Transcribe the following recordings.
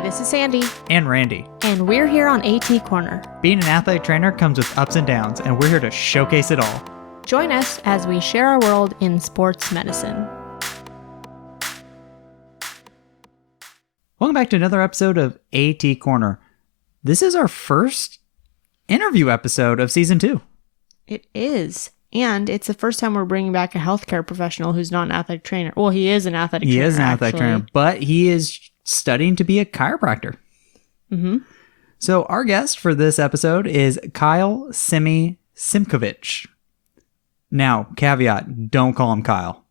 Hey, this is Sandy. And Randy. And we're here on AT Corner. Being an athletic trainer comes with ups and downs, and we're here to showcase it all. Join us as we share our world in sports medicine. Welcome back to another episode of AT Corner. This is our first interview episode of season 2. It is. And it's the first time we're bringing back a healthcare professional who's not an athletic trainer. Well, he is an athletic trainer. He is an athletic trainer, but he is studying to be a chiropractor. Mm-hmm. So our guest for this episode is Kyle Simi Simkovich. Now, caveat, don't call him Kyle.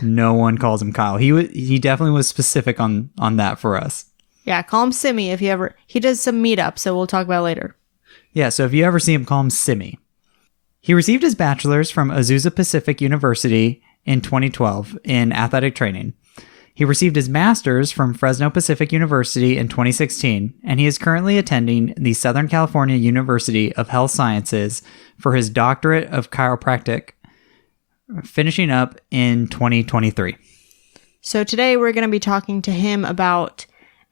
No one calls him Kyle. He definitely was specific on that for us. Yeah, call him Simi if you ever... He does some meetups, so we'll talk about it later. Yeah, so if you ever see him, call him Simi. He received his bachelor's from Azusa Pacific University in 2012 in athletic training. He received his master's from Fresno Pacific University in 2016, and he is currently attending the Southern California University of Health Sciences for his doctorate of chiropractic, finishing up in 2023. So today we're going to be talking to him about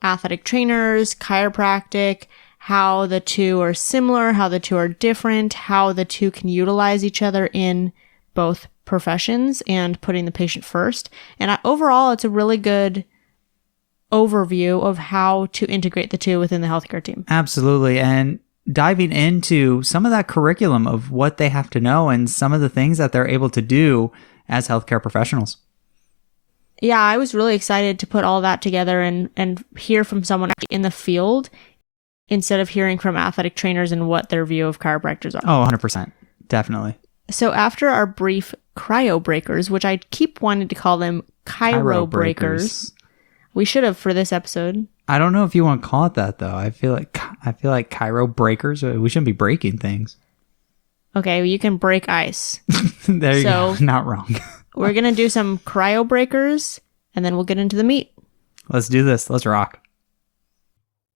athletic trainers, chiropractic, how the two are similar, how the two are different, how the two can utilize each other in both professions and putting the patient first. And overall, it's a really good overview of how to integrate the two within the healthcare team. Absolutely. And diving into some of that curriculum of what they have to know and some of the things that they're able to do as healthcare professionals. Yeah, I was really excited to put all that together and hear from someone in the field instead of hearing from athletic trainers and what their view of chiropractors are. Oh, 100%. Definitely. So after our brief cryo breakers, which I keep wanting to call them chiro breakers, we should have for this episode. I don't know if you want to call it that though. I feel like chiro breakers. We shouldn't be breaking things. Okay, well, you can break ice. There you go. Not wrong. We're gonna do some cryo breakers, and then we'll get into the meat. Let's do this. Let's rock.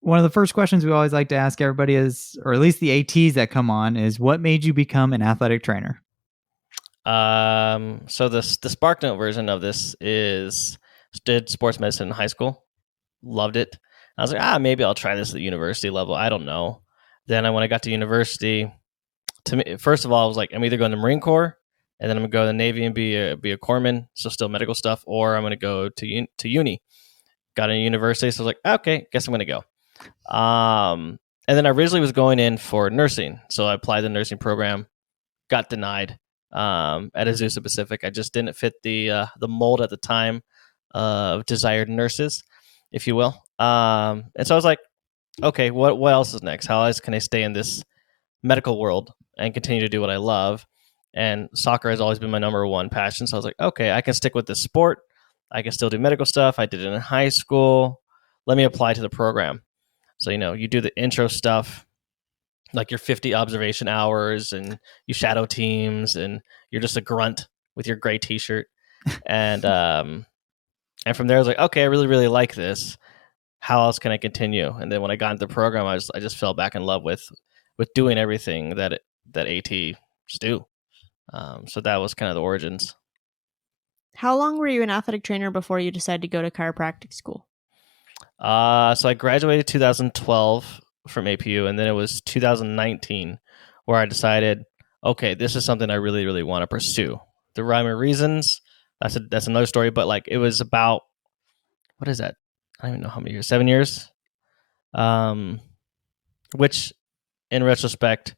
One of the first questions we always like to ask everybody is, or at least the ATs that come on, is what made you become an athletic trainer? So the SparkNote version of this is did sports medicine in high school, loved it. I was like, maybe I'll try this at the university level. I don't know. Then when I got to university, to me, first of all, I was like, I'm either going to the Marine Corps, and then I'm gonna go to the Navy and be a corpsman, so still medical stuff, or I'm gonna go to uni. Got into university, so I was like, okay, guess I'm gonna go. And then I originally was going in for nursing, so I applied the nursing program, got denied at Azusa Pacific. I just didn't fit the mold at the time of desired nurses, if you will. And so I was like, okay, what else is next? How else can I stay in this medical world and continue to do what I love? And soccer has always been my number one passion, so I was like, okay, I can stick with this sport. I can still do medical stuff. I did it in high school. Let me apply to the program. So, you do the intro stuff, like your 50 observation hours, and you shadow teams, and you're just a grunt with your gray t-shirt. And from there, I was like, okay, I really, really like this. How else can I continue? And then when I got into the program, I just fell back in love with doing everything that ATs do. So that was kind of the origins. How long were you an athletic trainer before you decided to go to chiropractic school? So I graduated 2012 from APU, and then it was 2019 where I decided, okay, this is something I really, really want to pursue. The rhyme and reasons, that's another story, but like it was about, what is that? I don't even know how many years, 7 years, which in retrospect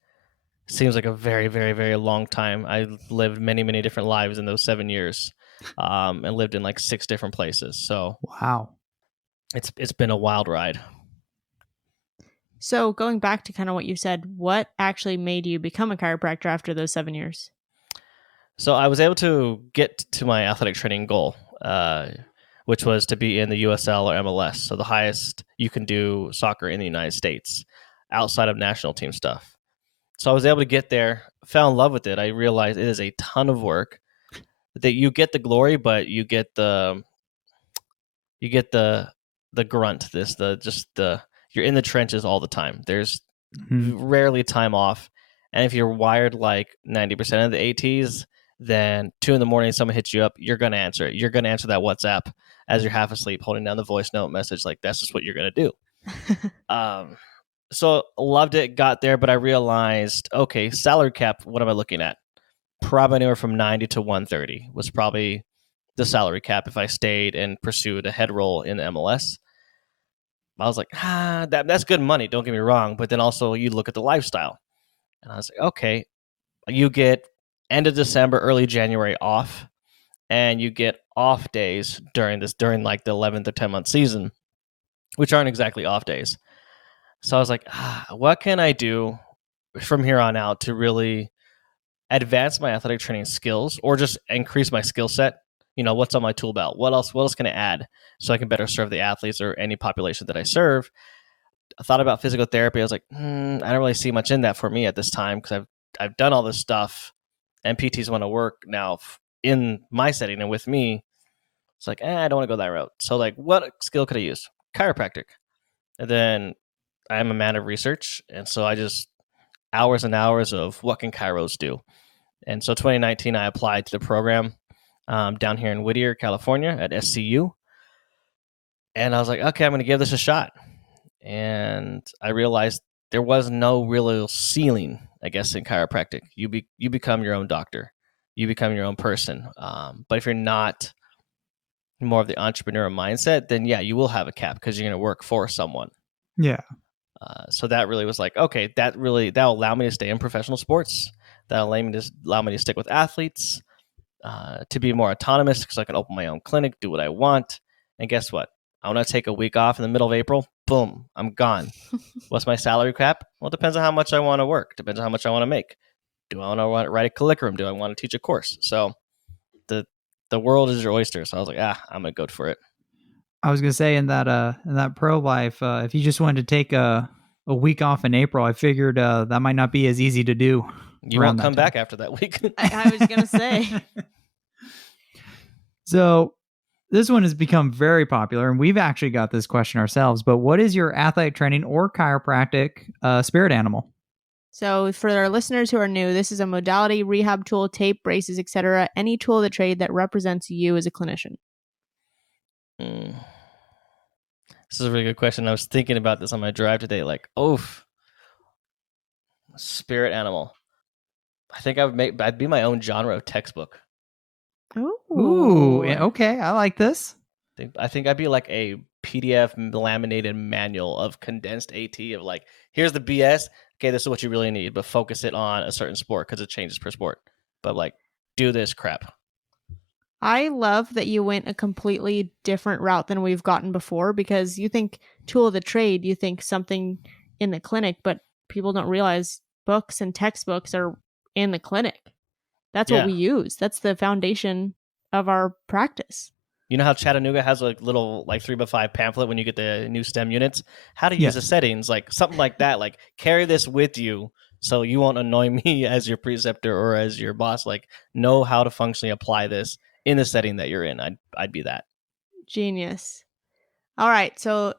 seems like a very, very, very long time. I lived many, many different lives in those 7 years, and lived in like 6 different places. So wow. It's been a wild ride. So going back to kind of what you said, what actually made you become a chiropractor after those 7 years? So I was able to get to my athletic training goal, which was to be in the USL or MLS. So the highest you can do soccer in the United States outside of national team stuff. So I was able to get there, fell in love with it. I realized it is a ton of work, that you get the glory, but you get the grunt, you're in the trenches all the time. There's rarely time off. And if you're wired like 90% of the ATs, then 2 a.m, someone hits you up, you're going to answer it. You're going to answer that WhatsApp as you're half asleep, holding down the voice note message. Like, that's just what you're going to do. So loved it, got there, but I realized, okay, salary cap, what am I looking at? Probably anywhere from 90 to 130 was probably the salary cap if I stayed and pursued a head role in the MLS. I was like, that's good money, don't get me wrong, but then also you look at the lifestyle. And I was like, okay, you get end of December, early January off, and you get off days during like the 11th or 10-month season, which aren't exactly off days. So I was like, what can I do from here on out to really advance my athletic training skills or just increase my skill set? What's on my tool belt? What else can I add so I can better serve the athletes or any population that I serve? I thought about physical therapy. I was like, I don't really see much in that for me at this time because I've done all this stuff, and PTs want to work now in my setting and with me. It's like, I don't want to go that route. So like, what skill could I use? Chiropractic. And then I'm a man of research, and so I just hours and hours of what can chiros do. And so 2019, I applied to the program down here in Whittier, California at SCU. And I was like, okay, I'm going to give this a shot. And I realized there was no real ceiling, I guess, in chiropractic. You become your own doctor. You become your own person. But if you're not more of the entrepreneur mindset, then yeah, you will have a cap because you're going to work for someone. Yeah. So that really was like, okay, that'll allow me to stay in professional sports. That'll allow me to stick with athletes, to be more autonomous because I can open my own clinic, do what I want. And guess what? I want to take a week off in the middle of April. Boom, I'm gone. What's my salary cap? Well, it depends on how much I want to work. Depends on how much I want to make. Do I want to write a curriculum? Do I want to teach a course? So the world is your oyster. So I was like, I'm gonna go for it. I was gonna say in that pro life, if you just wanted to take a week off in April, I figured that might not be as easy to do. You won't come back after that week. I was gonna say. So this one has become very popular, and we've actually got this question ourselves. But what is your athletic training or chiropractic spirit animal? So for our listeners who are new, this is a modality, rehab tool, tape, braces, etc. Any tool of the trade that represents you as a clinician. This is a really good question. I was thinking about this on my drive today. Like, spirit animal. I think I'd be my own genre of textbook. Ooh, okay. I like this. I think I'd be like a PDF laminated manual of condensed AT of like, here's the BS. Okay, this is what you really need, but focus it on a certain sport because it changes per sport. But like, do this crap. I love that you went a completely different route than we've gotten before, because you think tool of the trade, you think something in the clinic, but people don't realize books and textbooks are in the clinic. That's what we use. That's the foundation of our practice. You know how Chattanooga has a little like 3x5 pamphlet when you get the new STEM units? How to use the settings, like something like that. Like carry this with you so you won't annoy me as your preceptor or as your boss. Like know how to functionally apply this in the setting that you're in. I'd be that. Genius. All right, so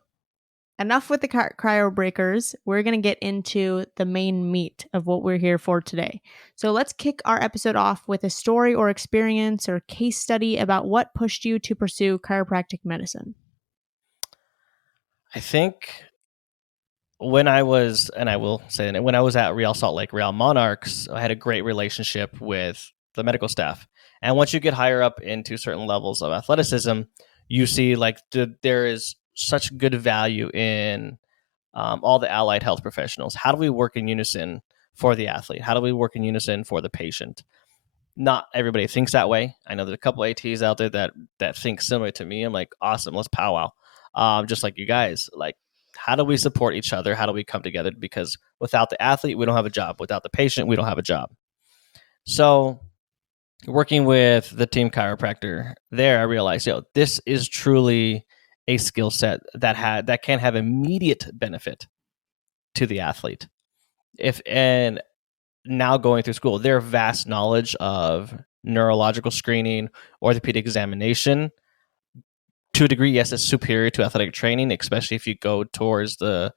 enough with the cryo breakers. We're going to get into the main meat of what we're here for today. So let's kick our episode off with a story or experience or case study about what pushed you to pursue chiropractic medicine. I think when I was, and I will say that when I was at Real Salt Lake Real Monarchs, I had a great relationship with the medical staff. And once you get higher up into certain levels of athleticism, you see like there is such good value in all the allied health professionals. How do we work in unison for the athlete? How do we work in unison for the patient? Not everybody thinks that way. I know there's a couple ATs out there that think similar to me. I'm like, awesome, let's powwow. Just like you guys, like, how do we support each other? How do we come together? Because without the athlete, we don't have a job. Without the patient, we don't have a job. So working with the team chiropractor there, I realized, this is truly a skill set that can have immediate benefit to the athlete. And now going through school, their vast knowledge of neurological screening, orthopedic examination, to a degree, yes, it's superior to athletic training, especially if you go towards the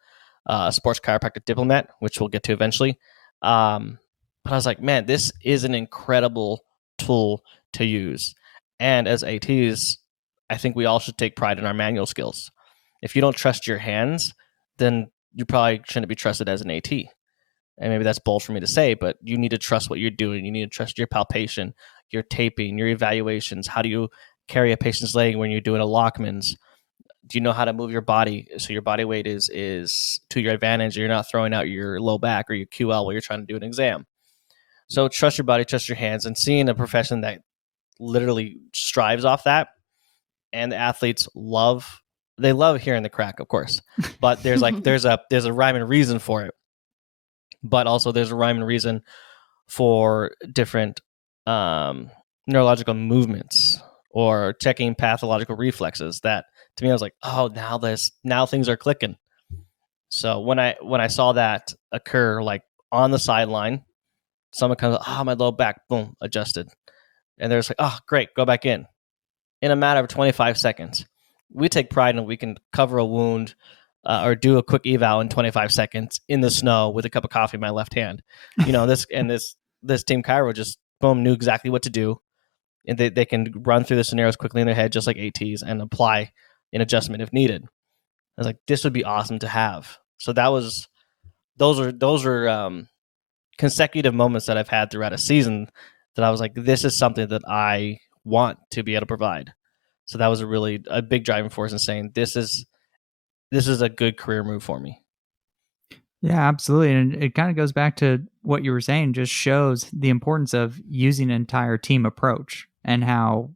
sports chiropractic diplomat, which we'll get to eventually. But I was like, man, this is an incredible tool to use. And as ATs, I think we all should take pride in our manual skills. If you don't trust your hands, then you probably shouldn't be trusted as an AT. And maybe that's bold for me to say, but you need to trust what you're doing. You need to trust your palpation, your taping, your evaluations. How do you carry a patient's leg when you're doing a Lockman's? Do you know how to move your body so your body weight is to your advantage? Or you're not throwing out your low back or your QL while you're trying to do an exam. So trust your body, trust your hands, and seeing a profession that literally strives off that, and the athletes love hearing the crack, of course, but there's a rhyme and reason for it. But also there's a rhyme and reason for different neurological movements or checking pathological reflexes that, to me, I was like, oh, now things are clicking. So when I saw that occur, like on the sideline, someone comes, my low back, boom, adjusted. And they're just like, oh, great, go back in a matter of 25 seconds. We take pride in we can cover a wound or do a quick eval in 25 seconds in the snow with a cup of coffee in my left hand. This team Chiro just, boom, knew exactly what to do. And they can run through the scenarios quickly in their head, just like ATs, and apply an adjustment if needed. I was like, this would be awesome to have. So those are consecutive moments that I've had throughout a season that I was like, this is something that I want to be able to provide. So that was a big driving force in saying this is a good career move for me. Yeah, absolutely. And it kind of goes back to what you were saying, just shows the importance of using an entire team approach and how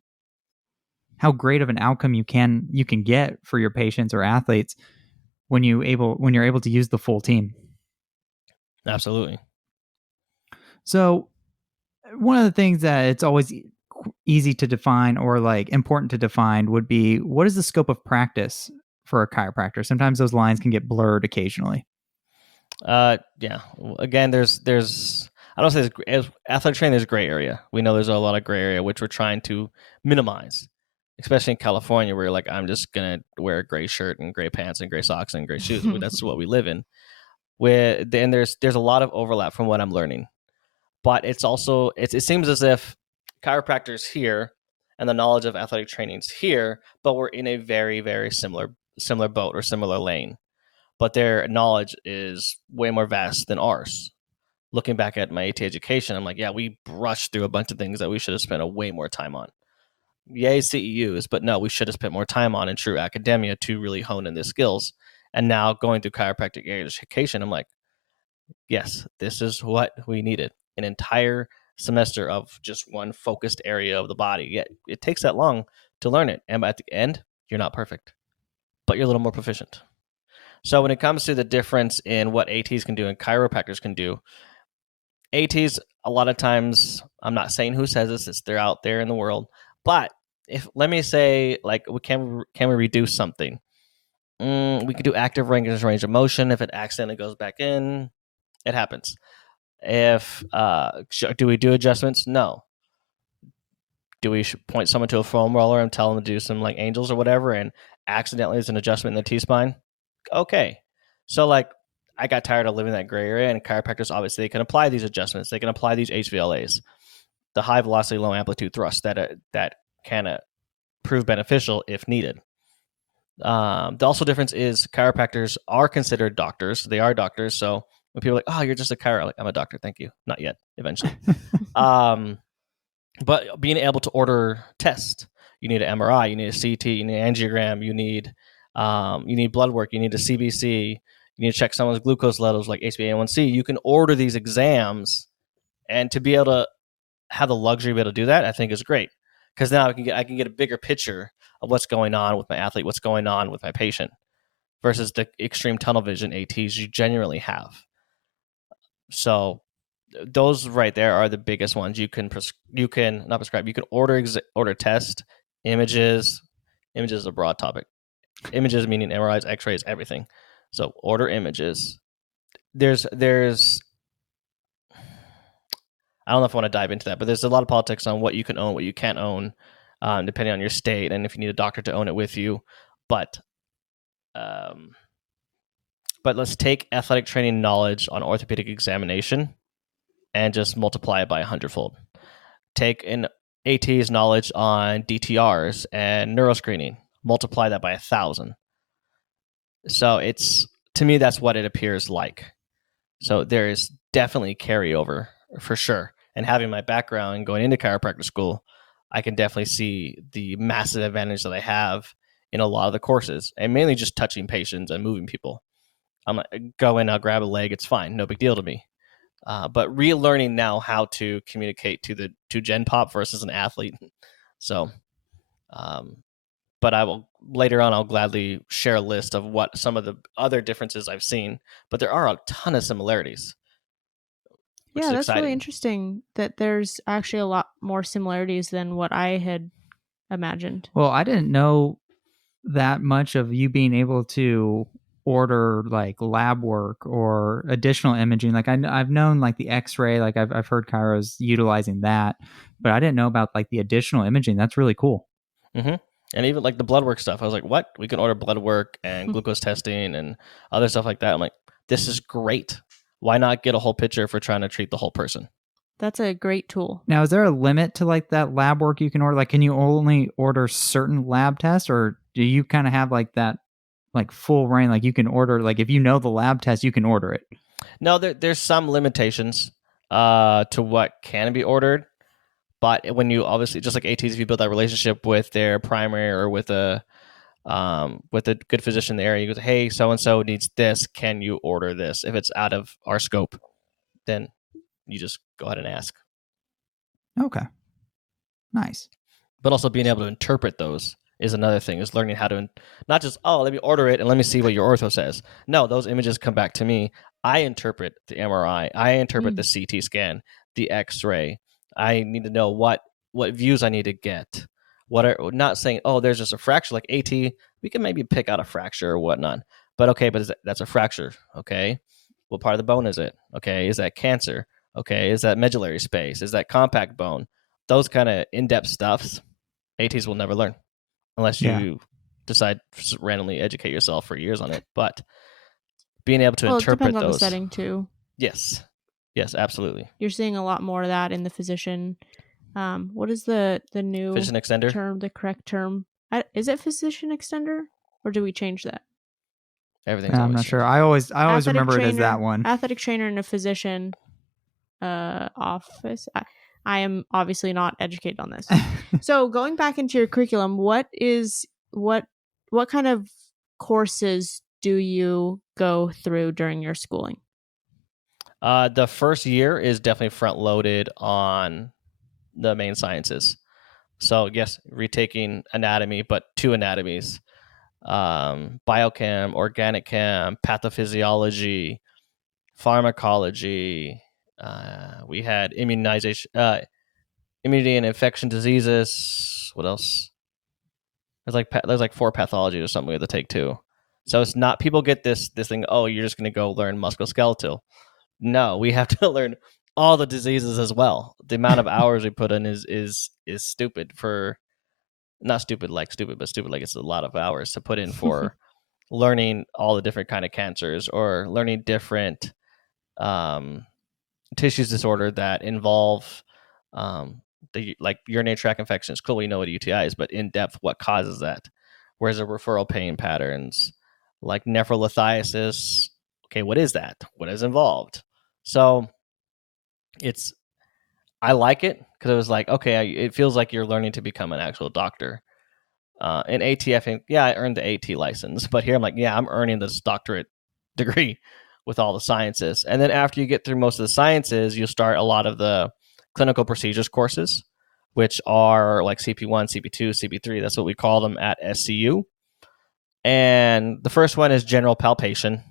great of an outcome you can get for your patients or athletes when you're able to use the full team. Absolutely. So one of the things that it's always easy to define or like important to define would be, what is the scope of practice for a chiropractor? Sometimes those lines can get blurred occasionally. Yeah. Again, there's I don't say as athletic training, there's a gray area. We know there's a lot of gray area, which we're trying to minimize, especially in California, where like, I'm just going to wear a gray shirt and gray pants and gray socks and gray shoes. That's what we live in. Then there's a lot of overlap from what I'm learning, but it's also, it seems as if chiropractors here and the knowledge of athletic training's here, but we're in a very, very similar boat or similar lane. But their knowledge is way more vast than ours. Looking back at my AT education, I'm like, yeah, we brushed through a bunch of things that we should have spent a way more time on. Yay, CEUs, but no, we should have spent more time on in true academia to really hone in the skills. And now going through chiropractic education, I'm like, yes, this is what we needed. An entire semester of just one focused area of the body. Yet it takes that long to learn it. And at the end, you're not perfect, but you're a little more proficient. So when it comes to the difference in what ATs can do and chiropractors can do, ATs, a lot of times, I'm not saying who says this, they're out there in the world, but let me say, like, can we reduce something? We could do active range of motion. If it accidentally goes back in, it happens. If do we do adjustments? No. Do we point someone to a foam roller and tell them to do some like angels or whatever, and accidentally there's an adjustment in the T-spine? Okay. So like, I got tired of living in that gray area, and chiropractors, obviously, they can apply these adjustments. They can apply these HVLAs, the high velocity, low amplitude thrust that can prove beneficial if needed. The also difference is chiropractors are considered doctors. They are doctors. So when people are like, oh, you're just a chiro, like, I'm a doctor. Thank you. Not yet. Eventually. But being able to order tests, you need an MRI, you need a CT, you need an angiogram, you need blood work, you need a CBC, you need to check someone's glucose levels like HbA1c. You can order these exams, and to be able to have the luxury to be able to do that, I think is great, because now I can get a bigger picture of what's going on with my athlete, what's going on with my patient, versus the extreme tunnel vision ATs you genuinely have. So those right there are the biggest ones. You can not prescribe. You can order test images. Images is a broad topic. Images meaning MRIs, X-rays, everything. So order images. There's I don't know if I want to dive into that, but there's a lot of politics on what you can own, what you can't own, depending on your state, and if you need a doctor to own it with you. But let's take athletic training knowledge on orthopedic examination and just multiply it by 100-fold. Take an AT's knowledge on DTRs and neuroscreening, multiply that by 1,000. So it's to me, that's what it appears like. So there is definitely carryover for sure. And having my background and going into chiropractic school, I can definitely see the massive advantage that I have in a lot of the courses, and mainly just touching patients and moving people. I'm like, go in, I'll grab a leg, it's fine, no big deal to me. But relearning now how to communicate to Gen Pop versus an athlete. So, but I will later on. I'll gladly share a list of what some of the other differences I've seen. But there are a ton of similarities. Which Yeah, is that's exciting. really interesting that there's actually a lot more similarities than what I had imagined. Well, I didn't know that much of you being able to order like lab work or additional imaging. Like I've known like the X-ray, like I've heard chiros utilizing that, but I didn't know about like the additional imaging. That's really cool. Mm-hmm. And even like the blood work stuff, I was like, what? We can order blood work and glucose testing and other stuff like that. I'm like, this is great. Why not get a whole picture if we're trying to treat the whole person? That's a great tool. Now, is there a limit to like that lab work you can order? Like, can you only order certain lab tests, or do you kind of have like that, like full reign? Like you can order, like if you know the lab test, you can order it. No, there's some limitations to what can be ordered. But when you obviously, just like ATs, if you build that relationship with their primary or with a good physician in the area, you go, hey, so and so needs this. Can you order this? If it's out of our scope, then you just go ahead and ask. Okay, nice. But also being able to interpret those is another thing. Is learning how to not just let me order it and let me see what your ortho says. No, those images come back to me. I interpret the MRI. I interpret the CT scan, the X-ray. I need to know what views I need to get. What are not saying, there's just a fracture like AT. We can maybe pick out a fracture or whatnot. But okay, that's a fracture. Okay, what part of the bone is it? Okay, is that cancer? Okay, is that medullary space? Is that compact bone? Those kind of in-depth stuffs, ATs will never learn unless you decide to randomly educate yourself for years on it. But being able to interpret it depends on those, the setting too. Yes, absolutely. You're seeing a lot more of that in the physician. What is the new Physician extender term? The correct term is it physician extender, or do we change that? Everything's I'm always not sure. changing. I always Athletic remember it as trainer- that one. Athletic trainer and a physician office. I am obviously not educated on this. So going back into your curriculum, what kind of courses do you go through during your schooling? The first year is definitely front loaded on the main sciences. So yes, retaking anatomy, but 2 anatomies: biochem, organic chem, pathophysiology, pharmacology. We had immunization, immunity and infection diseases. What else? There's like 4 pathologies or something we have to take too. So it's not, people get this thing. Oh, you're just going to go learn musculoskeletal. No, we have to learn all the diseases as well. The amount of hours we put in is stupid. For not stupid like stupid, but stupid like it's a lot of hours to put in for learning all the different kind of cancers or learning different tissues disorder that involve the like urinary tract infections. Cool, we know what a UTI is, but in depth, what causes that? Where's the referral pain patterns? Like nephrolithiasis. Okay, what is that? What is involved? So I like it because it was like, okay, it feels like you're learning to become an actual doctor. In AT, I think, I earned the AT license, but here I'm like, I'm earning this doctorate degree with all the sciences. And then after you get through most of the sciences, you'll start a lot of the clinical procedures courses, which are like CP1, CP2, CP3. That's what we call them at SCU. And the first one is general palpation.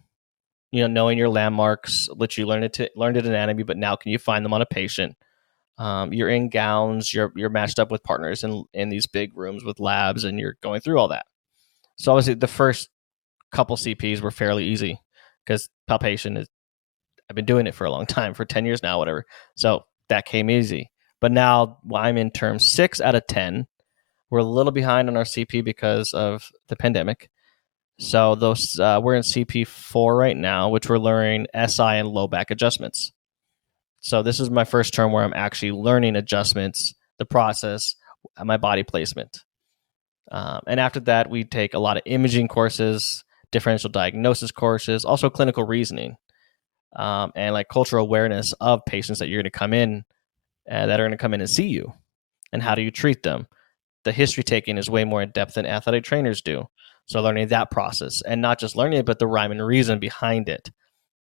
Knowing your landmarks, which you learned at anatomy, but now can you find them on a patient? You're in gowns, you're matched up with partners in these big rooms with labs, and you're going through all that. So obviously the first couple CPs were fairly easy because palpation I've been doing it for a long time, for 10 years now, whatever. So that came easy. But now I'm in term 6 out of 10. We're a little behind on our CP because of the pandemic. So those we're in CP4 right now, which we're learning SI and low back adjustments. So this is my first term where I'm actually learning adjustments, the process, my body placement. And after that, we take a lot of imaging courses, differential diagnosis courses, also clinical reasoning, and like cultural awareness of patients that you're going to come in that are going to come in and see you, and how do you treat them. The history taking is way more in depth than athletic trainers do. So learning that process, and not just learning it, but the rhyme and reason behind it,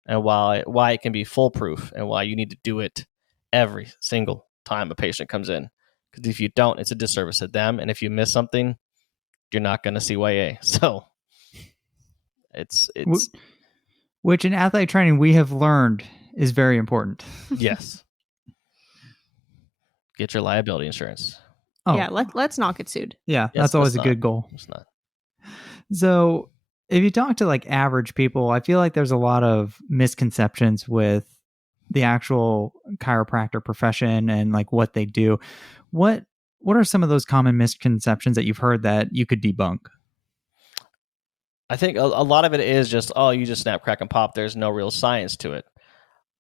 and why it can be foolproof, and why you need to do it every single time a patient comes in. Because if you don't, it's a disservice to them, and if you miss something, you're not going to see YA. So it's which in athletic training we have learned is very important. Yes. Get your liability insurance. Oh, Yeah, let's not get sued. yeah, Yes, that's always let's a not. good goal. It's not. So if you talk to like average people, I feel like there's a lot of misconceptions with the actual chiropractor profession and like what they do. What are some of those common misconceptions that you've heard that you could debunk? I think a lot of it is just, oh, you just snap, crack, and pop. There's no real science to it.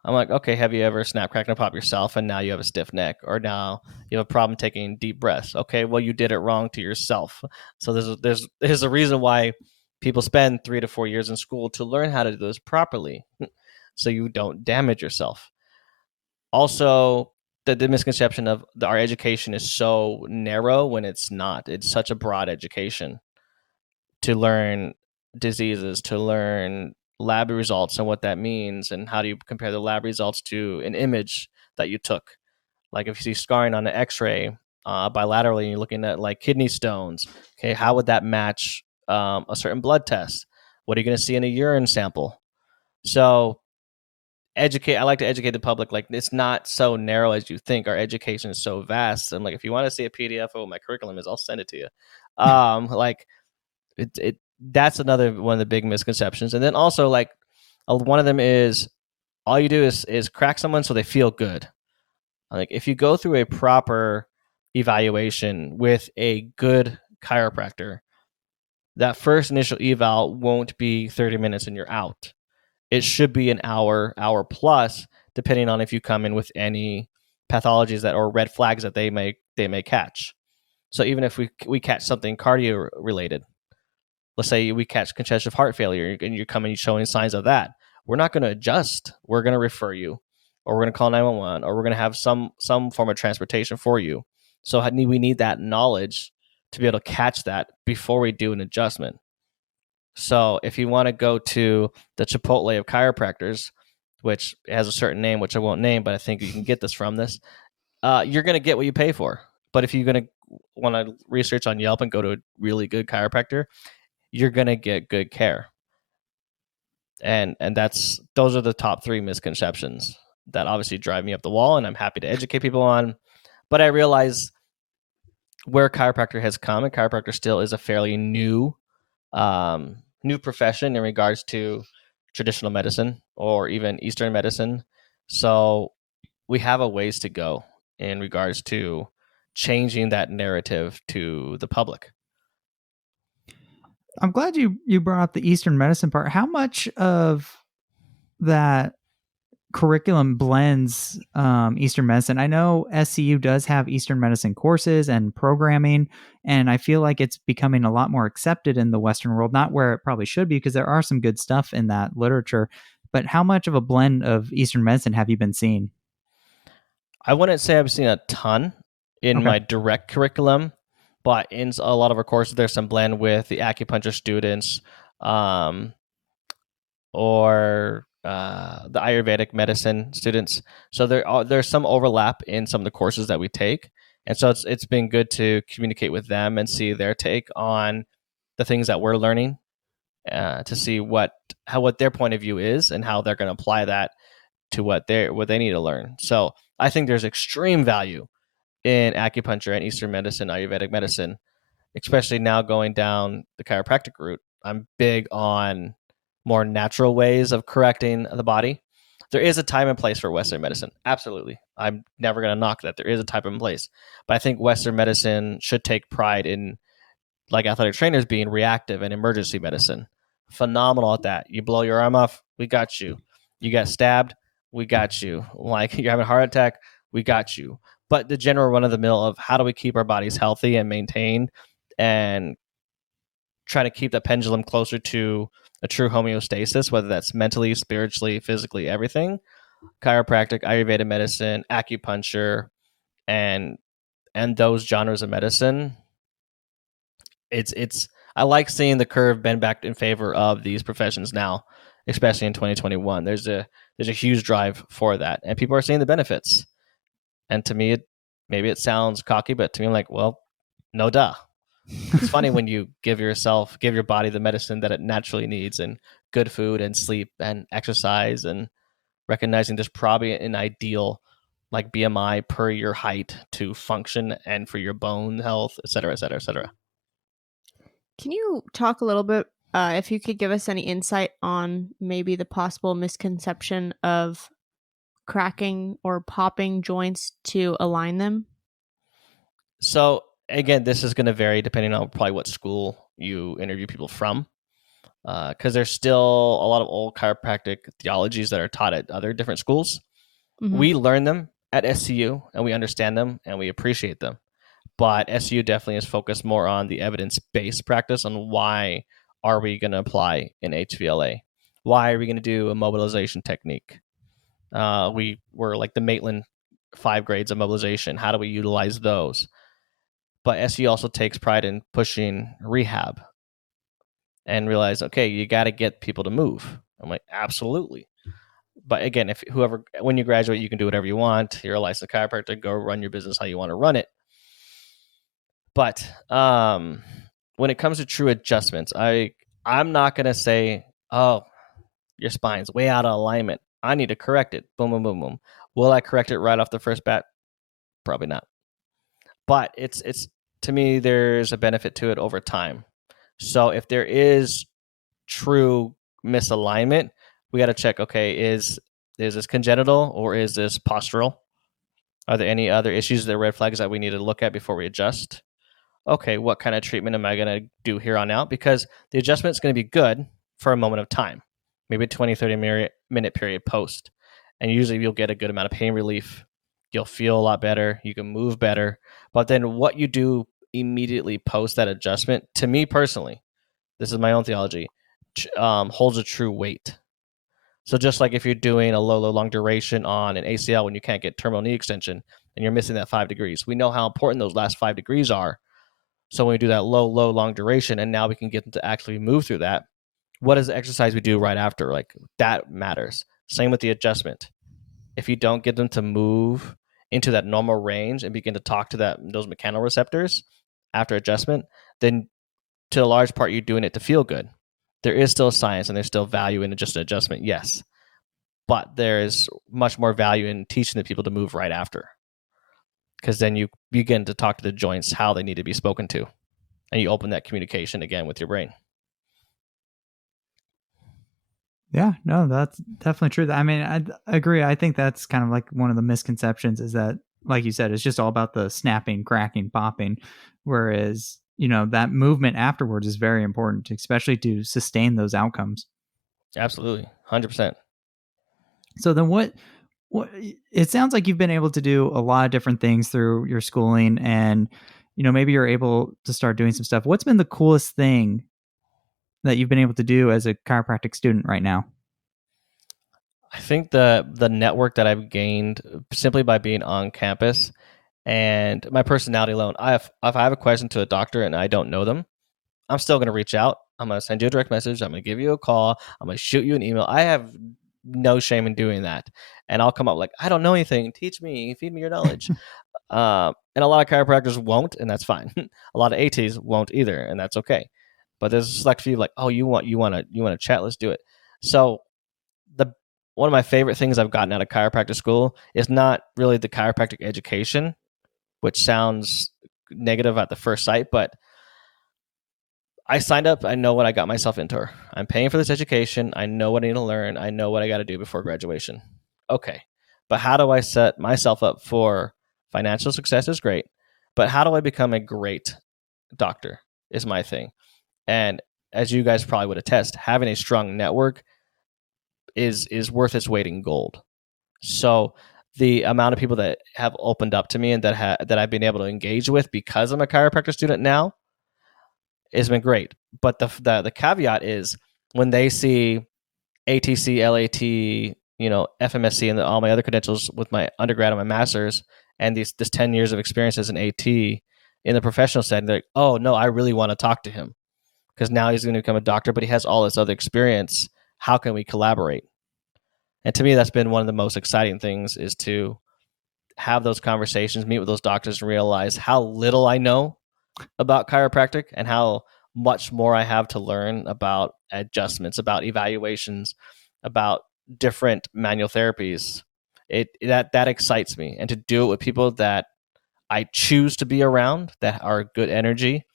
I'm like, okay, have you ever snap, crack, and pop yourself, and now you have a stiff neck, or now you have a problem taking deep breaths? Okay, well, you did it wrong to yourself. So there's a reason why people spend 3 to 4 years in school to learn how to do this properly, so you don't damage yourself. Also, the misconception of our education is so narrow when it's not. It's such a broad education to learn diseases, to learn lab results and what that means, and how do you compare the lab results to an image that you took. Like if you see scarring on an x-ray bilaterally, and you're looking at like kidney stones, okay, how would that match a certain blood test? What are you going to see in a urine sample? So I like to educate the public. Like, it's not so narrow as you think. Our education is so vast, and like, if you want to see a PDF of what my curriculum is, I'll send it to you. Like, that's another one of the big misconceptions. And then also, like, one of them is, all you do is crack someone so they feel good. Like, if you go through a proper evaluation with a good chiropractor, that first initial eval won't be 30 minutes and you're out. It should be an hour plus, depending on if you come in with any pathologies that, or red flags that they may catch. So even if we catch something cardio related, let's say we catch congestive heart failure, and you're coming showing signs of that, we're not going to adjust. We're going to refer you, or we're going to call 911, or we're going to have some form of transportation for you. So we need that knowledge to be able to catch that before we do an adjustment. So if you want to go to the Chipotle of chiropractors, which has a certain name, which I won't name, but I think you can get this from this, you're going to get what you pay for. But if you're going to want to research on Yelp and go to a really good chiropractor, you're going to get good care. And those are the top 3 misconceptions that obviously drive me up the wall, and I'm happy to educate people on. But I realize where chiropractor has come, and chiropractor still is a fairly new profession in regards to traditional medicine or even Eastern medicine. So we have a ways to go in regards to changing that narrative to the public. I'm glad you brought up the Eastern medicine part. How much of that curriculum blends Eastern medicine? I know SCU does have Eastern medicine courses and programming, and I feel like it's becoming a lot more accepted in the Western world, not where it probably should be, because there are some good stuff in that literature. But how much of a blend of Eastern medicine have you been seeing? I wouldn't say I've seen a ton in my direct curriculum, but in a lot of our courses, there's some blend with the acupuncture students, or the Ayurvedic medicine students. So there's some overlap in some of the courses that we take, and so it's been good to communicate with them and see their take on the things that we're learning, to see what their point of view is and how they're going to apply that to what they need to learn. So I think there's extreme value in acupuncture and Eastern medicine, Ayurvedic medicine, especially now going down the chiropractic route. I'm big on more natural ways of correcting the body. There is a time and place for Western medicine. Absolutely. I'm never going to knock that. There is a time and place. But I think Western medicine should take pride in, like athletic trainers, being reactive and emergency medicine. Phenomenal at that. You blow your arm off, we got you. You got stabbed, we got you. Like, you're having a heart attack, we got you. But the general run of the mill of how do we keep our bodies healthy and maintained, and try to keep the pendulum closer to a true homeostasis, whether that's mentally, spiritually, physically, everything. Chiropractic, Ayurveda medicine, acupuncture, and those genres of medicine, it's I like seeing the curve bend back in favor of these professions now, especially in 2021. There's a huge drive for that, and people are seeing the benefits. And to me, maybe it sounds cocky, but to me, I'm like, well, no duh. It's funny when you give your body the medicine that it naturally needs, and good food and sleep and exercise, and recognizing there's probably an ideal like BMI per your height to function and for your bone health, et cetera, et cetera, et cetera. Can you talk a little bit, if you could give us any insight on maybe the possible misconception of cracking or popping joints to align them? So again, this is going to vary depending on probably what school you interview people from, because there's still a lot of old chiropractic theologies that are taught at other different schools. Mm-hmm. We learn them at SCU, and we understand them, and we appreciate them. But SCU definitely is focused more on the evidence-based practice on why are we going to apply an HVLA? Why are we going to do a mobilization technique? We're like the Maitland 5 grades of mobilization. How do we utilize those? But SCU also takes pride in pushing rehab and realize, okay, you got to get people to move. I'm like, absolutely. But again, when you graduate, you can do whatever you want. You're a licensed chiropractor, go run your business how you want to run it. But when it comes to true adjustments, I'm not going to say, oh, your spine's way out of alignment. I need to correct it. Boom, boom, boom, boom. Will I correct it right off the first bat? Probably not. But it's to me, there's a benefit to it over time. So if there is true misalignment, we got to check, okay, is this congenital or is this postural? Are there any other issues, that red flags that we need to look at before we adjust? Okay, what kind of treatment am I going to do here on out? Because the adjustment is going to be good for a moment of time, maybe a 20, 30-minute period post. And usually you'll get a good amount of pain relief. You'll feel a lot better. You can move better. But then what you do immediately post that adjustment, to me personally, this is my own theology, holds a true weight. So just like if you're doing a low, long duration on an ACL when you can't get terminal knee extension and you're missing that 5 degrees, we know how important those last 5 degrees are. So when we do that low, long duration, and now we can get them to actually move through that, what is the exercise we do right after? Like, that matters. Same with the adjustment. If you don't get them to move into that normal range and begin to talk to those mechanoreceptors after adjustment, then to a large part, you're doing it to feel good. There is still science and there's still value in just an adjustment, yes. But there is much more value in teaching the people to move right after. Because then you begin to talk to the joints how they need to be spoken to. And you open that communication again with your brain. Yeah, no, that's definitely true. I mean, I agree. I think that's kind of like one of the misconceptions is that, like you said, it's just all about the snapping, cracking, popping, whereas, that movement afterwards is very important, especially to sustain those outcomes. Absolutely. 100%. So then what it sounds like you've been able to do a lot of different things through your schooling and, maybe you're able to start doing some stuff. What's been the coolest thing that you've been able to do as a chiropractic student right now? I think the network that I've gained simply by being on campus and my personality alone, if I have a question to a doctor and I don't know them, I'm still going to reach out. I'm going to send you a direct message. I'm going to give you a call. I'm going to shoot you an email. I have no shame in doing that. And I'll come up like, I don't know anything. Teach me. Feed me your knowledge. And a lot of chiropractors won't, and that's fine. A lot of ATs won't either, and that's okay. But there's a select few like, oh, you want to chat? Let's do it. So one of my favorite things I've gotten out of chiropractic school is not really the chiropractic education, which sounds negative at the first sight, but I signed up. I know what I got myself into. I'm paying for this education. I know what I need to learn. I know what I got to do before graduation. Okay. But how do I set myself up for financial success is great, but how do I become a great doctor is my thing. And as you guys probably would attest, having a strong network is worth its weight in gold. So the amount of people that have opened up to me and that I've been able to engage with because I'm a chiropractor student now has been great. But the caveat is when they see ATC, LAT, FMSC, and all my other credentials with my undergrad and my master's, and this 10 years of experience as an AT in the professional setting, they're like, oh, no, I really want to talk to him because now he's going to become a doctor, but he has all this other experience. How can we collaborate? And to me, that's been one of the most exciting things, is to have those conversations, meet with those doctors, and realize how little I know about chiropractic and how much more I have to learn about adjustments, about evaluations, about different manual therapies. That excites me, and to do it with people that I choose to be around, that are good energy,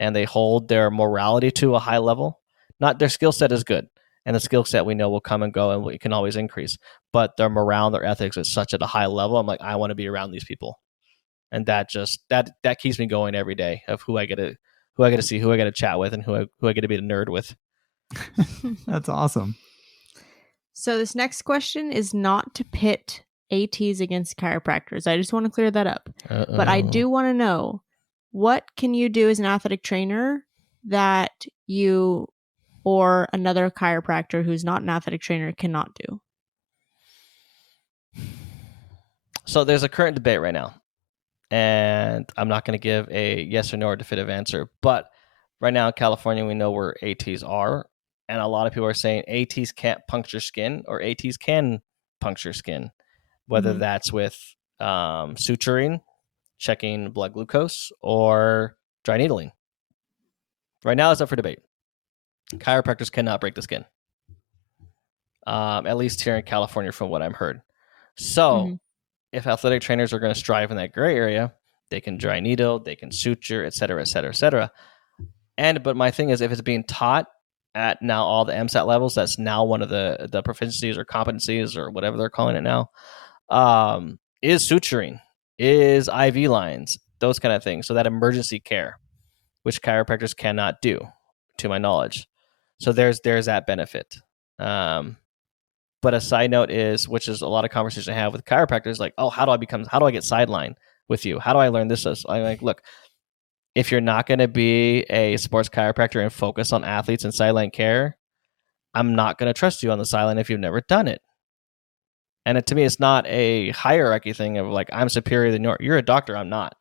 and they hold their morality to a high level. Not their skill set is good, and the skill set we know will come and go, and we can always increase. But their morale, and their ethics is such at a high level. I'm like, I want to be around these people, and that keeps me going every day. Of who I get to see, who I get to chat with, and who I get to be the nerd with. That's awesome. So this next question is not to pit ATs against chiropractors. I just want to clear that up. Uh-oh. But I do want to know, what can you do as an athletic trainer that you or another chiropractor who's not an athletic trainer cannot do? So there's a current debate right now, and I'm not going to give a yes or no or definitive answer, but right now in California, we know where ATs are, and a lot of people are saying ATs can't puncture skin, or ATs can puncture skin, whether that's with suturing, checking blood glucose, or dry needling. Right now, it's up for debate. Chiropractors cannot break the skin, at least here in California, from what I've heard. So if athletic trainers are going to strive in that gray area, they can dry needle, they can suture, et cetera, et cetera, et cetera. But my thing is, if it's being taught at now all the MSAT levels, that's now one of the proficiencies or competencies or whatever they're calling it now, is suturing, is IV lines, those kind of things. So that emergency care, which chiropractors cannot do, to my knowledge. So there's that benefit. But a side note is, which is a lot of conversation I have with chiropractors, like, oh, how do I get sidelined with you? How do I learn this? I'm like, look, if you're not going to be a sports chiropractor and focus on athletes and sideline care, I'm not going to trust you on the sideline if you've never done it. And to me, it's not a hierarchy thing of like, I'm superior than you're a doctor, I'm not.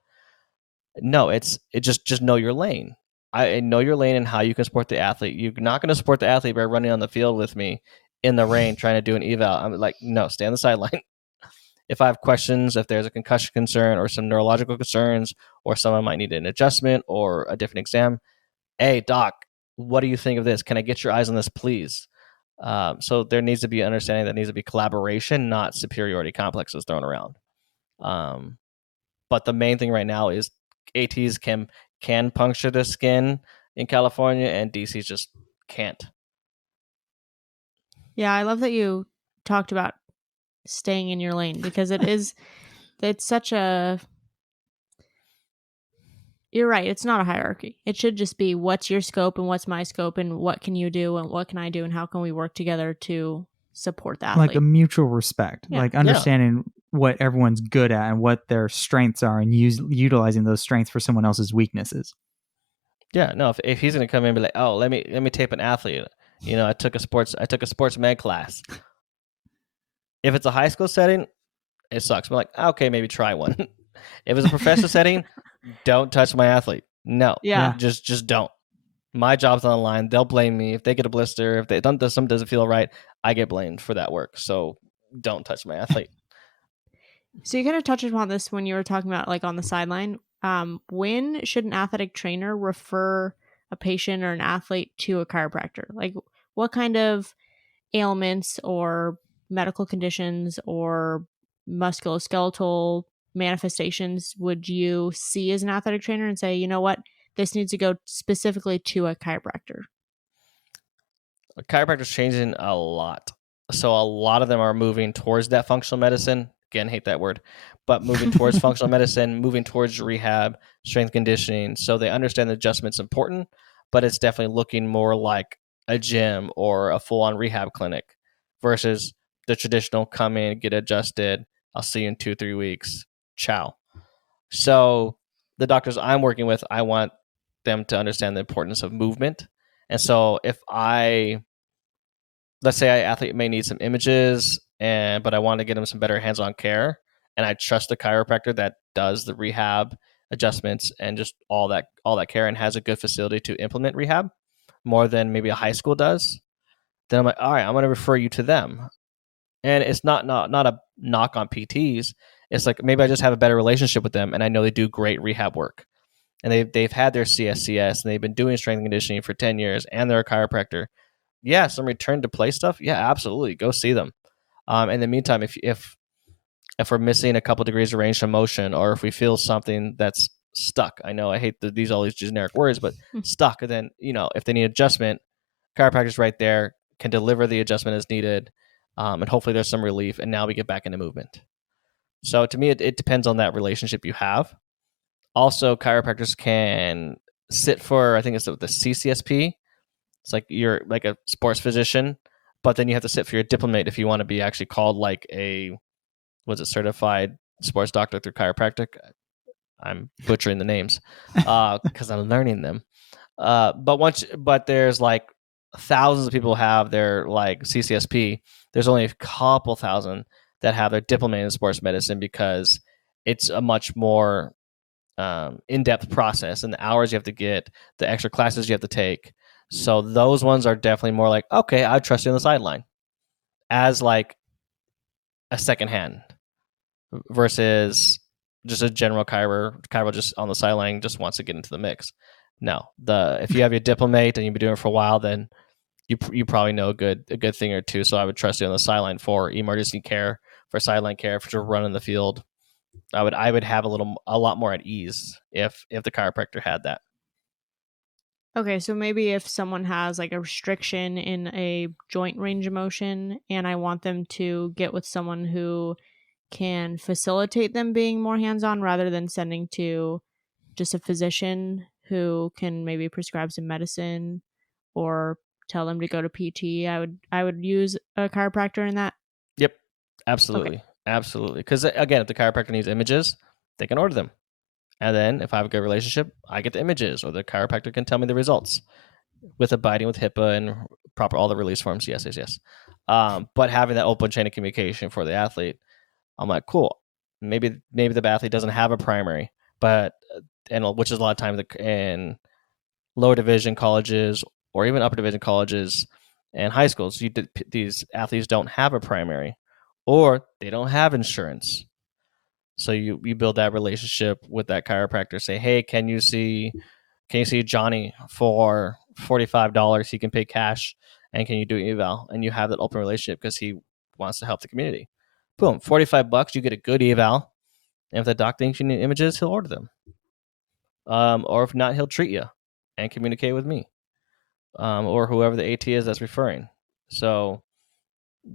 No, it just know your lane. I know your lane and how you can support the athlete. You're not going to support the athlete by running on the field with me in the rain trying to do an eval. I'm like, no, stay on the sideline. If I have questions, if there's a concussion concern or some neurological concerns, or someone might need an adjustment or a different exam, hey, doc, what do you think of this? Can I get your eyes on this, please? So there needs to be understanding, that needs to be collaboration, not superiority complexes thrown around. But the main thing right now is ATs can puncture the skin in California, and DCs just can't. Yeah, I love that you talked about staying in your lane, because it's such a, you're right, it's not a hierarchy. It should just be, what's your scope and what's my scope, and what can you do and what can I do, and how can we work together to support the athlete. Like a mutual respect, like understanding what everyone's good at and what their strengths are, and utilizing those strengths for someone else's weaknesses. Yeah, no, if he's going to come in and be like, oh, let me tape an athlete. I took a sports med class. If it's a high school setting, it sucks. I'm like, okay, maybe try one. If it's a professional setting, don't touch my athlete. No, just don't. My job's on the line. They'll blame me if they get a blister. If something doesn't feel right, I get blamed for that work. So don't touch my athlete. So you kind of touched upon this when you were talking about like on the sideline. When should an athletic trainer refer a patient or an athlete to a chiropractor? Like, what kind of ailments or medical conditions or musculoskeletal manifestations would you see as an athletic trainer and say, you know what, this needs to go specifically to a chiropractor? Chiropractor's changing a lot. So a lot of them are moving towards that functional medicine. Again, hate that word, but moving towards functional medicine, moving towards rehab, strength conditioning. So they understand the adjustment's important, but it's definitely looking more like a gym or a full-on rehab clinic versus the traditional come in, get adjusted, I'll see you in 2-3 weeks, ciao. So the doctors I'm working with, I want them to understand the importance of movement. And so if I let's say an athlete may need some images, but I want to get them some better hands-on care, and I trust the chiropractor that does the rehab adjustments and just all that care and has a good facility to implement rehab more than maybe a high school does. Then I'm like, all right, I'm going to refer you to them. And it's not a knock on PTs. It's like maybe I just have a better relationship with them, and I know they do great rehab work, and they've had their CSCS and they've been doing strength and conditioning for 10 years, and they're a chiropractor. Yeah, some return to play stuff. Yeah, absolutely, go see them. In the meantime, if we're missing a couple degrees of range of motion, or if we feel something that's stuck, I know I hate all these generic words, but stuck. And then if they need adjustment, chiropractor's right there, can deliver the adjustment as needed, and hopefully there's some relief, and now we get back into movement. So to me, it depends on that relationship you have. Also, chiropractors can sit for, I think it's the CCSP. It's like you're like a sports physician, but then you have to sit for your diplomate if you want to be actually called like a, certified sports doctor through chiropractic. I'm butchering the names because I'm learning them. But there's like thousands of people have their like CCSP. There's only a couple thousand that have their diplomate in sports medicine because it's a much more in-depth process, and the hours you have to get, the extra classes you have to take. So those ones are definitely more like, okay, I trust you on the sideline as like a second hand versus just a general chiro just on the sideline just wants to get into the mix. No, if you have your diplomate and you've been doing it for a while, then you probably know a good thing or two. So I would trust you on the sideline for emergency care, for sideline care, for just running the field. I would have a lot more at ease if the chiropractor had that. Okay, so maybe if someone has like a restriction in a joint range of motion and I want them to get with someone who can facilitate them being more hands-on rather than sending to just a physician who can maybe prescribe some medicine or tell them to go to PT, I would use a chiropractor in that. Yep, absolutely. Okay. Absolutely. Because again, if the chiropractor needs images, they can order them. And then if I have a good relationship, I get the images, or the chiropractor can tell me the results with abiding with HIPAA and proper all the release forms. Yes. But having that open chain of communication for the athlete, I'm like, cool. Maybe the athlete doesn't have a primary, but which is a lot of times in lower division colleges or even upper division colleges and high schools, these athletes don't have a primary, or they don't have insurance. So you build that relationship with that chiropractor. Say, hey, can you see Johnny for $45? He can pay cash, and can you do eval? And you have that open relationship because he wants to help the community. Boom, $45. You get a good eval, and if the doc thinks you need images, he'll order them. Or if not, he'll treat you and communicate with me, or whoever the AT is that's referring. So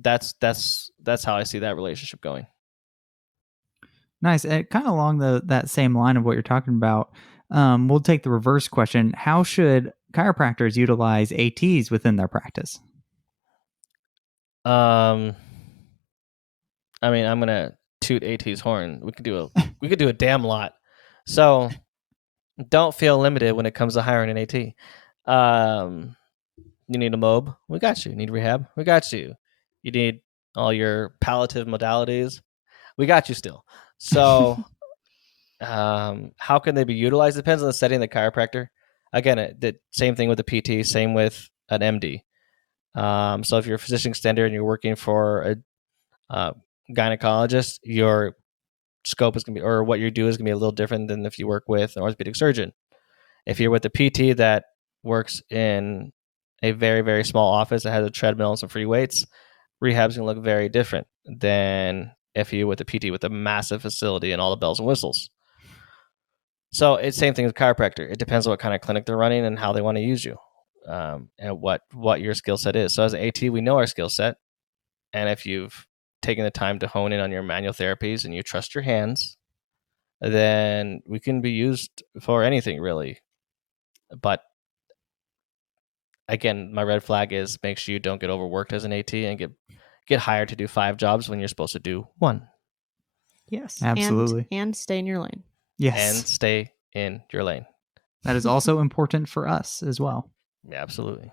that's how I see that relationship going. Nice. Kind of along that same line of what you're talking about, we'll take the reverse question. How should chiropractors utilize ATs within their practice? I mean, I'm gonna toot AT's horn. We could do a damn lot. So don't feel limited when it comes to hiring an AT. You need a MOB? We got you. Need rehab? We got you. You need all your palliative modalities? We got you still. So how can they be utilized? Depends on the setting of the chiropractor. Again, the same thing with the PT, same with an MD. So if you're a physician extender and you're working for a gynecologist, your scope is going to be, or what you do is going to be a little different than if you work with an orthopedic surgeon. If you're with a PT that works in a very, very small office that has a treadmill and some free weights, rehab's going to look very different than if you're with a PT with a massive facility and all the bells and whistles. So it's same thing with chiropractor. It depends on what kind of clinic they're running and how they want to use you, and what your skill set is. So as an AT, we know our skill set, and if you've taken the time to hone in on your manual therapies and you trust your hands, then we can be used for anything really. But again, my red flag is make sure you don't get overworked as an AT and get hired to do 5 jobs when you're supposed to do 1. Yes. Absolutely. And stay in your lane. Yes. And stay in your lane. That is also important for us as well. Yeah, absolutely.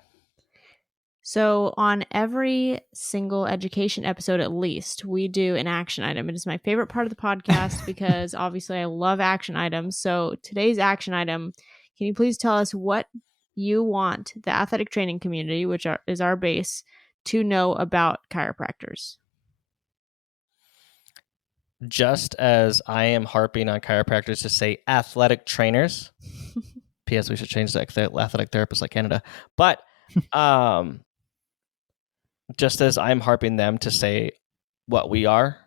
So on every single education episode, at least, we do an action item. It is my favorite part of the podcast because obviously I love action items. So today's action item, can you please tell us what you want the athletic training community, which is our base, to know about chiropractors? Just as I am harping on chiropractors to say athletic trainers. P.S. We should change that athletic therapists like Canada. But just as I'm harping them to say what we are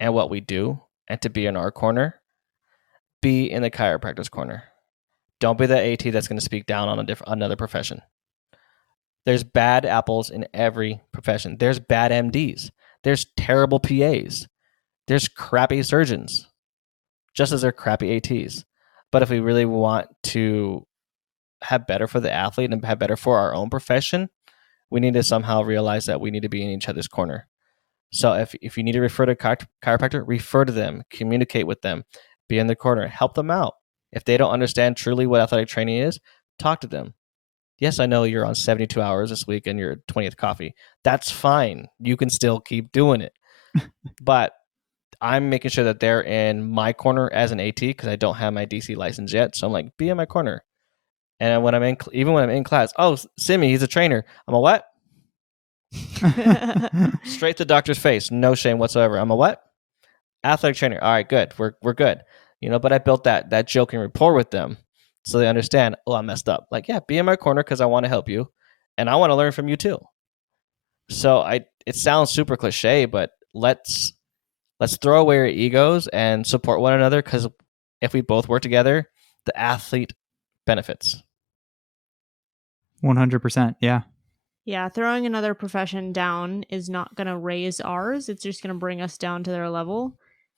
and what we do and to be in our corner, be in the chiropractor's corner. Don't be the AT that's going to speak down on another profession. There's bad apples in every profession. There's bad MDs. There's terrible PAs. There's crappy surgeons, just as there are crappy ATs. But if we really want to have better for the athlete and have better for our own profession, we need to somehow realize that we need to be in each other's corner. So if you need to refer to a chiropractor, refer to them, communicate with them, be in the corner, help them out. If they don't understand truly what athletic training is, talk to them. Yes, I know you're on 72 hours this week and your 20th coffee. That's fine. You can still keep doing it. But I'm making sure that they're in my corner as an AT because I don't have my DC license yet. So I'm like, be in my corner. And when I'm in class, oh, Simi, he's a trainer. I'm a what? Straight to the doctor's face. No shame whatsoever. I'm a what? Athletic trainer. All right, good. We're good. But I built that joking rapport with them so they understand, oh, I messed up. Like, yeah, be in my corner because I want to help you and I want to learn from you too. So it sounds super cliche, but let's throw away our egos and support one another, because if we both work together, the athlete benefits. 100%. Yeah. Yeah, throwing another profession down is not going to raise ours. It's just going to bring us down to their level.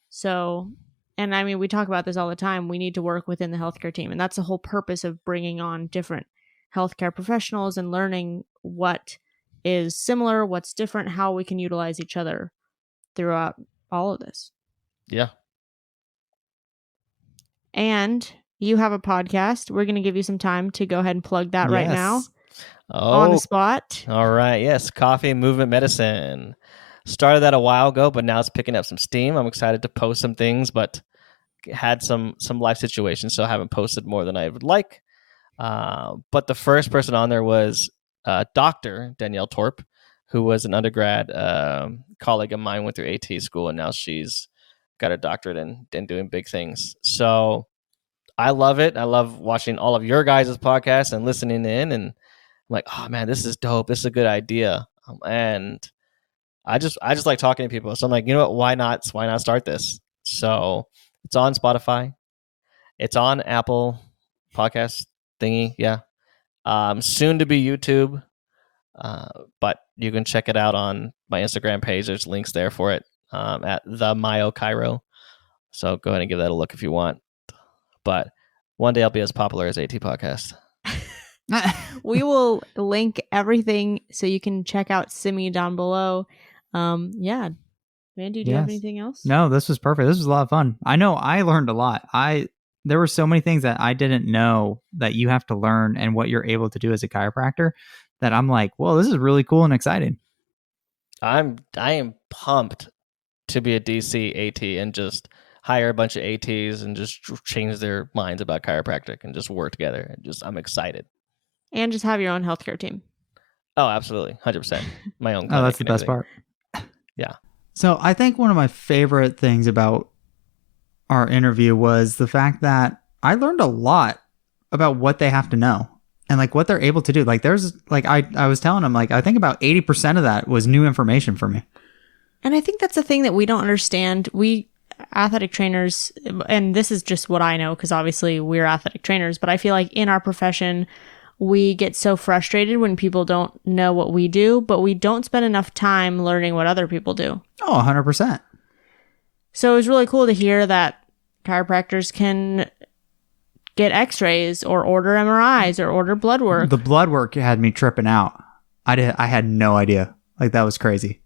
So, and I mean, we talk about this all the time. We need to work within the healthcare team. And that's the whole purpose of bringing on different healthcare professionals and learning what is similar, what's different, how we can utilize each other throughout all of this. Yeah. And you have a podcast. We're going to give you some time to go ahead and plug that right now. On the spot. All right. Yes. Coffee Movement Medicine. Started that a while ago, but now it's picking up some steam. I'm excited to post some things, but had some life situations, so I haven't posted more than I would like. But the first person on there was Dr. Danielle Torp, who was an undergrad colleague of mine, went through AT school, and now she's got a doctorate and doing big things. So I love it. I love watching all of your guys' podcasts and listening in, and I'm like, oh man, this is dope. This is a good idea. And I just like talking to people. So I'm like, you know what? Why not start this? So it's on Spotify. It's on Apple podcast thingy. Yeah. Soon to be YouTube. But you can check it out on my Instagram page. There's links there for it at the Mayo Chiro. So go ahead and give that a look if you want. But one day I'll be as popular as AT Podcast. We will link everything so you can check out Simi down below. Yeah. Mandy, do you have anything else? No, this was perfect. This was a lot of fun. I know I learned a lot. There were so many things that I didn't know that you have to learn and what you're able to do as a chiropractor that I'm like, well, this is really cool and exciting. I am pumped to be a DC AT and just hire a bunch of ATs and just change their minds about chiropractic and just work together. I'm excited. And just have your own healthcare team. Oh, absolutely. 100%. My own. Oh, that's the best part. Yeah. So I think one of my favorite things about our interview was the fact that I learned a lot about what they have to know and like what they're able to do. Like there's like, I was telling them, like, I think about 80% of that was new information for me. And I think that's the thing that we don't understand. We athletic trainers, and this is just what I know, because obviously we're athletic trainers, but I feel like in our profession, we get so frustrated when people don't know what we do, but we don't spend enough time learning what other people do. Oh, 100%. So it was really cool to hear that chiropractors can get x-rays or order MRIs or order blood work. The blood work had me tripping out. I had no idea. Like, that was crazy.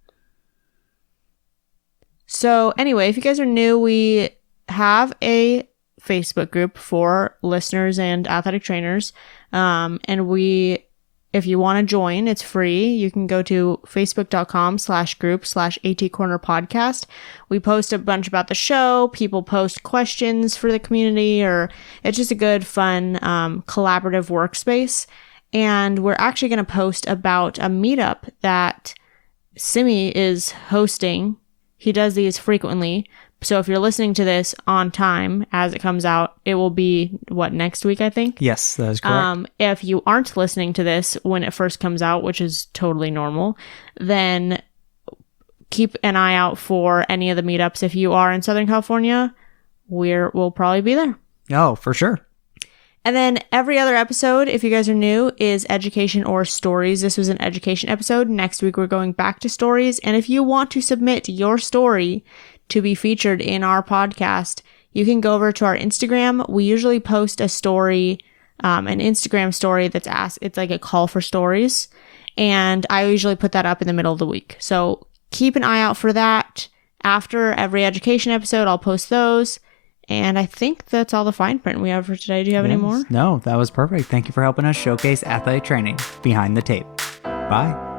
So anyway, if you guys are new, we have a Facebook group for listeners and athletic trainers. And we if you want to join, it's free. You can go to facebook.com/group/atcornerpodcast. We post a bunch about the show. People post questions for the community, or it's just a good, fun, collaborative workspace. And we're actually going to post about a meetup that Simi is hosting. He does these frequently. So if you're listening to this on time as it comes out, it will be, next week, I think? Yes, that is correct. If you aren't listening to this when it first comes out, which is totally normal, then keep an eye out for any of the meetups. If you are in Southern California, we'll probably be there. Oh, for sure. And then every other episode, if you guys are new, is education or stories. This was an education episode. Next week, we're going back to stories. And if you want to submit your story to be featured in our podcast, you can go over to our Instagram. We usually post a story, an Instagram story that's it's like a call for stories. And I usually put that up in the middle of the week. So keep an eye out for that. After every education episode, I'll post those. And I think that's all the fine print we have for today. Do you have any more? No, that was perfect. Thank you for helping us showcase athletic training behind the tape. Bye.